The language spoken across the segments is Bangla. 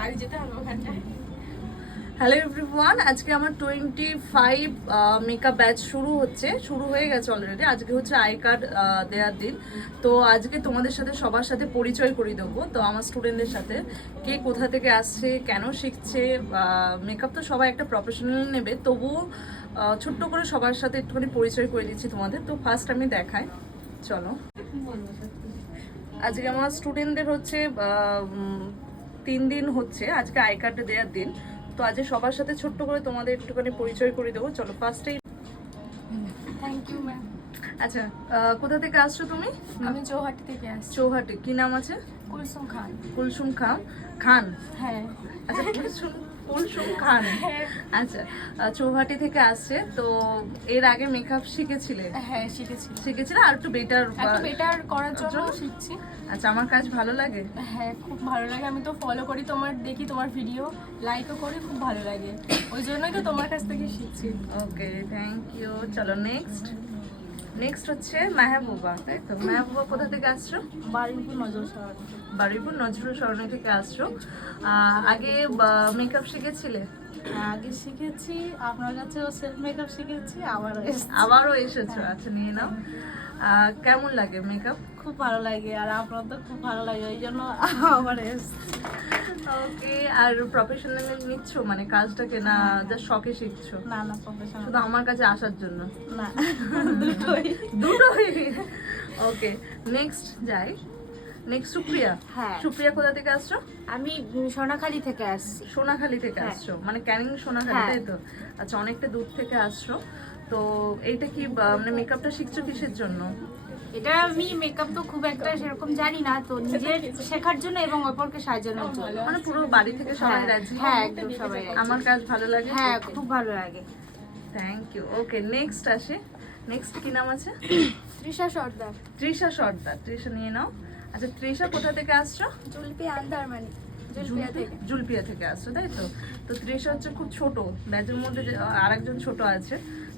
তাড়াতাড়ি যেতে হবে ওখানটায়। হ্যালো এভরিওয়ান, আজকে আমার 25 মেকআপ ব্যাচ শুরু হয়ে গেছে অলরেডি। আজকে হচ্ছে আই কার্ড দেওয়ার দিন। তো আজকে তোমাদের সাথে সবার সাথে পরিচয় করিয়ে দেবো। তো আমার স্টুডেন্টদের সাথে কে কোথা থেকে আসছে, কেন শিখছে। মেকআপ তো সবাই একটা প্রফেশনাল নেবে, তবুও ছোট্ট করে সবার সাথে একটুখানি পরিচয় করে দিচ্ছি তোমাদের। তো ফার্স্ট আমি দেখাই, চলো। আজকে আমার স্টুডেন্টদের হচ্ছে 3 দিন হচ্ছে, আজকে আই কার্ড দেওয়ার দিন। তো আজকে সবার সাথে ছোট্ট করে তোমাদের একটুখানি পরিচয় করে দেবো। চলো ফার্স্টেই। Thank you ma'am. আচ্ছা, কোথা থেকে আসছো তুমি? আমি চৌহাটি থেকে আসছি। চৌহাটি, কি নাম আছে? কুলসুম খান। কুলসুম খান। হ্যাঁ। আচ্ছা, কুলসুম খান। আচ্ছা, চৌহাটি থেকে আসছে। তো এর আগে মেকআপ শিখেছিলে? হ্যাঁ শিখেছিলে আর একটু বেটার করার জন্য শিখছি। আচ্ছা, আমার কাজ ভালো লাগে? হ্যাঁ খুব ভালো লাগে, আমি তো ফলো করি দেখি তোমার ভিডিও, লাইকও করি, খুব ভালো লাগে, ওই জন্যই তো তোমার কাছ থেকে শিখছি। ওকে, থ্যাংক ইউ। চলো নেক্সট হচ্ছে মাহবুবা, তাই তো? মাহবুবা কোথা থেকে আসছো? বারুইপুর নজরুল সরণি থেকে আসছো। আগে মেকআপ শিখেছিলে? আগে শিখেছি আপনার কাছে, সেলফ মেকআপ শিখেছি, আবারও এসেছো। আচ্ছা, নিয়ে নাও। কেমন লাগে মেকআপ? খুব ভালো লাগে, আর আপনার তো খুব ভালো লাগে, ওই জন্য আবার এসেছি। ওকে, আর প্রফেশনালি নিচ্ছ মানে কাজটাকে, না জাস্ট শখে শিখছো? না প্রফেশনাল, শুধু আমার কাছে আসার জন্য? না দুটোই। ওকে, নেক্সট যাই। নেক্সট সুপ্রিয়া। হ্যাঁ। সুপ্রিয়া কোথা থেকে আসছো? আমি সোনাখালি থেকে আসছি। সোনাখালি থেকে আসছো, মানে ক্যানিং সোনাখালি, তাই তো? আচ্ছা, অনেকটা দূর থেকে আসছো। তো এইটা কি মানে মেকআপটা শিখছো কিসের জন্য? এটা আমি মেকআপ তো খুব একটা সেরকম জানি না, তো নিজের শেখার জন্য এবং অপরকে সাজানোর জন্য। মানে পুরো বাড়ি থেকে সবাই রাজি? হ্যাঁ একদম সবাই রাজি। আমার কাজ ভালো লাগে? হ্যাঁ খুব ভালো লাগে। Thank you. ওকে, নেক্সট আসে। নেক্সট কি নাম আছে? তৃষা সর্দার। তৃষা নিয়ে নাও। আচ্ছা, তৃষা কোথা থেকে আসছো? জুলপিয়া থেকে আসছো, তাই তো? তো তৃষা হচ্ছে খুব ছোট, ব্যাচের মধ্যে আরেকজন ছোট আছে।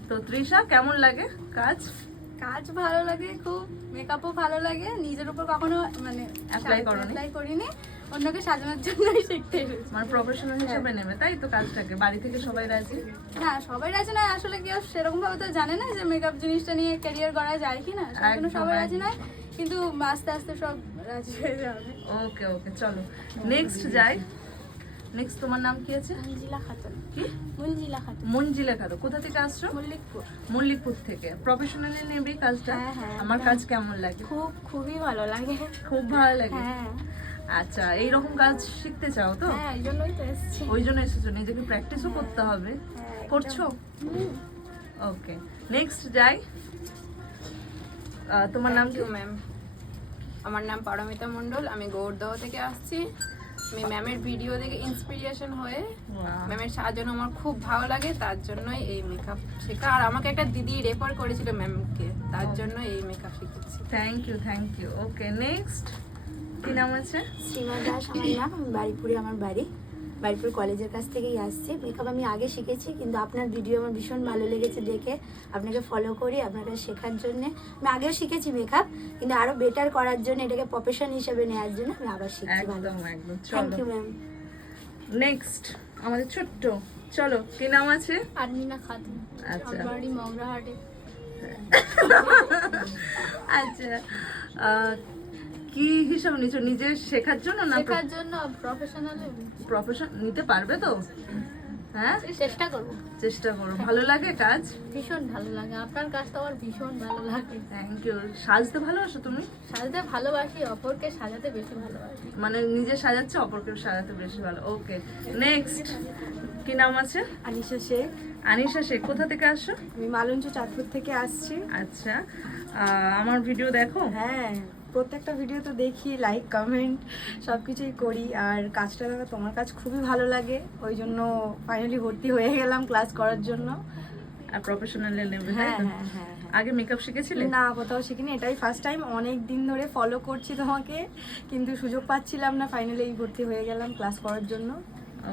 তো তৃষা, কেমন লাগে কাজ? ভালো লাগে খুব, মেকআপও ভালো লাগে, নিজের উপর কখনো মানে অ্যাপ্লাই করিনি, অন্যকে সাজানোর জন্যই শিখতে এসেছি। মানে প্রফেশনাল হিসেবে নেবে, তাই তো কাজটাকে? বাড়ি থেকে সবাই রাজি? না সবাই রাজি নয়, আসলে কেউ সেরকম ভাবে তো জানে না যে মেকআপ জিনিসটা নিয়ে ক্যারিয়ার করা যায় কিনা, সেজন্য সবাই রাজি নয়, কিন্তু আস্তে আস্তে সব রাজি হয়ে যাবে। ওকে, চলো নেক্সট যাই। নেক্সট তোমার নাম কি আছে? মঞ্জিলা খাতুন। কি? মঞ্জিলা খাতুন। কোথা থেকে আসছো? মল্লিকপুর থেকে। প্রফেশনালি নেবে কাজটা? হ্যাঁ, আমার কাজ কেমন লাগে? খুবই ভালো লাগে। খুব ভালো লাগে? হ্যাঁ। আচ্ছা, এইরকম কাজ শিখতে চাও তো? হ্যাঁ, এই জন্যই তো এসেছি। ওই জন্য এসেছো, নিজেকে প্র্যাকটিসও করতে হবে। করছো? ওকে, নেক্সট যাই। তোমার নাম কি? ম্যাম, আমার নাম পারমিতা মণ্ডল, আমি গৌরদহ থেকে আসছি। আমি ম্যামের ভিডিও দেখে ইন্সপিরেশন হয়ে ম্যামের সাজানো আমার খুব ভালো লাগে, তার জন্যই এই মেকআপ শেখা। আর আমাকে একটা দিদি রেফার করেছিল ম্যামকে, তার জন্য এই মেকআপ শিখেছি। Thank you. ওকে, নেক্সট কি নাম আছে? শ্রীমা দাস আমার নাম, আমি বাড়িপুরে আমার বাড়িপুর কলেজের কাছ থেকেই আসছি। মেকআপ আমি আগে শিখেছি, কিন্তু আপনার ভিডিও আমার ভীষণ ভালো লেগেছে দেখে আপনাকে ফলো করি, আপনার কাছে শেখার জন্যে। আমি আগেও শিখেছি মেকআপ, কিন্তু আরও বেটার করার জন্য, এটাকে প্রফেশন হিসেবে নেওয়ার জন্য আমি আবার শিখছি। একদম। Thank you ma'am. নেক্সট আমাদের ছোট্ট, চলো কি নাম আছে? আরমিনা খাতুন। আচ্ছা, বাড়ি মগরাহাটে। আচ্ছা, কি হিসাব নিচ্ছ? নিজের শেখার জন্য না শেখার জন্য? প্রফেশন নিতে পারবে তো? হ্যাঁ, চেষ্টা করো। ভালো লাগে কাজ? ভীষণ ভালো লাগে, আপনার কাজটা আমার ভীষণ ভালো লাগে। Thank you. সাজতে ভালোবাসো তুমি? সাজাতে ভালোবাসি, অপরকে সাজাতে বেশি ভালোবাসি। মানে নিজে সাজাচ্ছে, অপরকে সাজাতে বেশি ভালো। ওকে, নেক্সট কি নাম আছে? আনিশা শেখ। কোথা থেকে আসছো? আমি মালঞ্চ চাঁদপুর থেকে আসছি। আচ্ছা, আমার ভিডিও দেখো? হ্যাঁ, প্রত্যেকটা ভিডিও তো দেখি, লাইক কমেন্ট সব কিছুই করি, আর কাজটা দেখো তোমার কাজ খুবই ভালো লাগে, ওই জন্য ফাইনালি ভর্তি হয়ে গেলাম ক্লাস করার জন্য। আর প্রফেশনাল লেভেল? হ্যাঁ। আগে মেকআপ শিখেছিলে? না, কোথাও শিখিনি, এটাই ফার্স্ট টাইম। অনেক দিন ধরে ফলো করছি তোমাকে, কিন্তু সুযোগ পাচ্ছিলাম না, ফাইনালি ভর্তি হয়ে গেলাম ক্লাস করার জন্য।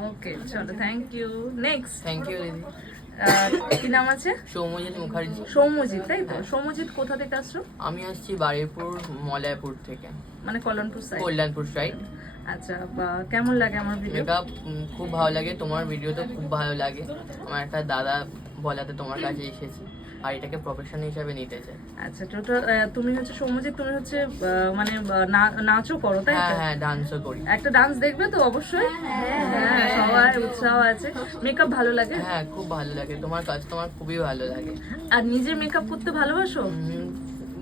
ওকে, চলো, thank you. Next thank you দিদি। কি নাম আছে? সৌম্যজিৎ মুখার্জি। সৌম্যজিৎ, তাই তো? সৌম্যজিৎ কোথা থেকে আসছো? আমি আসছি বারুইপুর মলয়পুর থেকে, মানে কল্যাণপুর সাইড? কল্যাণপুর সাইড। আচ্ছা, কেমন লাগে আমার ভিডিও? মেকআপ খুব ভালো লাগে, তোমার ভিডিও তো খুব ভালো লাগে। আমার একটা দাদা বলাতে তোমার কাছে এসেছি আর এটাকে প্রফেশন হিসাবে নিতে চাই। আচ্ছা, টোটাল তুমি হচ্ছে সৌম্যজিৎ, তুমি হচ্ছে মানে নাচও করো তাই হ্যাঁ তো? হ্যাঁ, ডান্সও করি। একটা ডান্স দেখবে তো অবশ্যই? হ্যাঁ, সবাই উৎসাহ আছে। মেকআপ ভালো লাগে? হ্যাঁ, খুব ভালো লাগে, তোমার কাজ তোমার খুবই ভালো লাগে। আর নিজে মেকআপ করতে ভালোবাসো?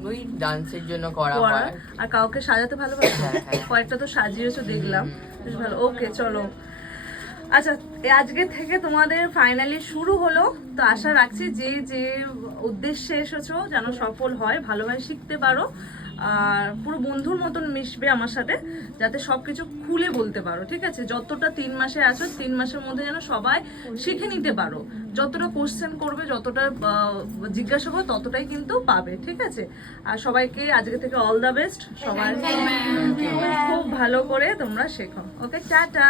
ওই ডান্সের জন্য করা করা হয়। আর কাউকে সাজাতে ভালোবাসো? হ্যাঁ, হ্যাঁ। কয়েকটা তো সাজিয়েছো দেখলাম, বেশ ভালো। ওকে, চলো। আচ্ছা, আজকে থেকে তোমাদের ফাইনালি শুরু হলো, তো আশা রাখছি যে যে উদ্দেশ্যে এসেছো যেন সফল হয়, ভালোভাবে শিখতে পারো আর পুরো বন্ধুর মতন মিশবে আমার সাথে, যাতে সবকিছু খুলে বলতে পারো, ঠিক আছে? যতটা 3 মাসে আছো 3 মাসের মধ্যে যেন সবাই শিখে নিতে পারো, যতটা কোশ্চেন করবে, যতটা জিজ্ঞাসা করবে ততটাই কিন্তু পাবে, ঠিক আছে? আর সবাইকে আজকে থেকে অল দ্য বেস্ট, সবাই খুব ভালো করে তোমরা শেখো। ওকে, টাটা।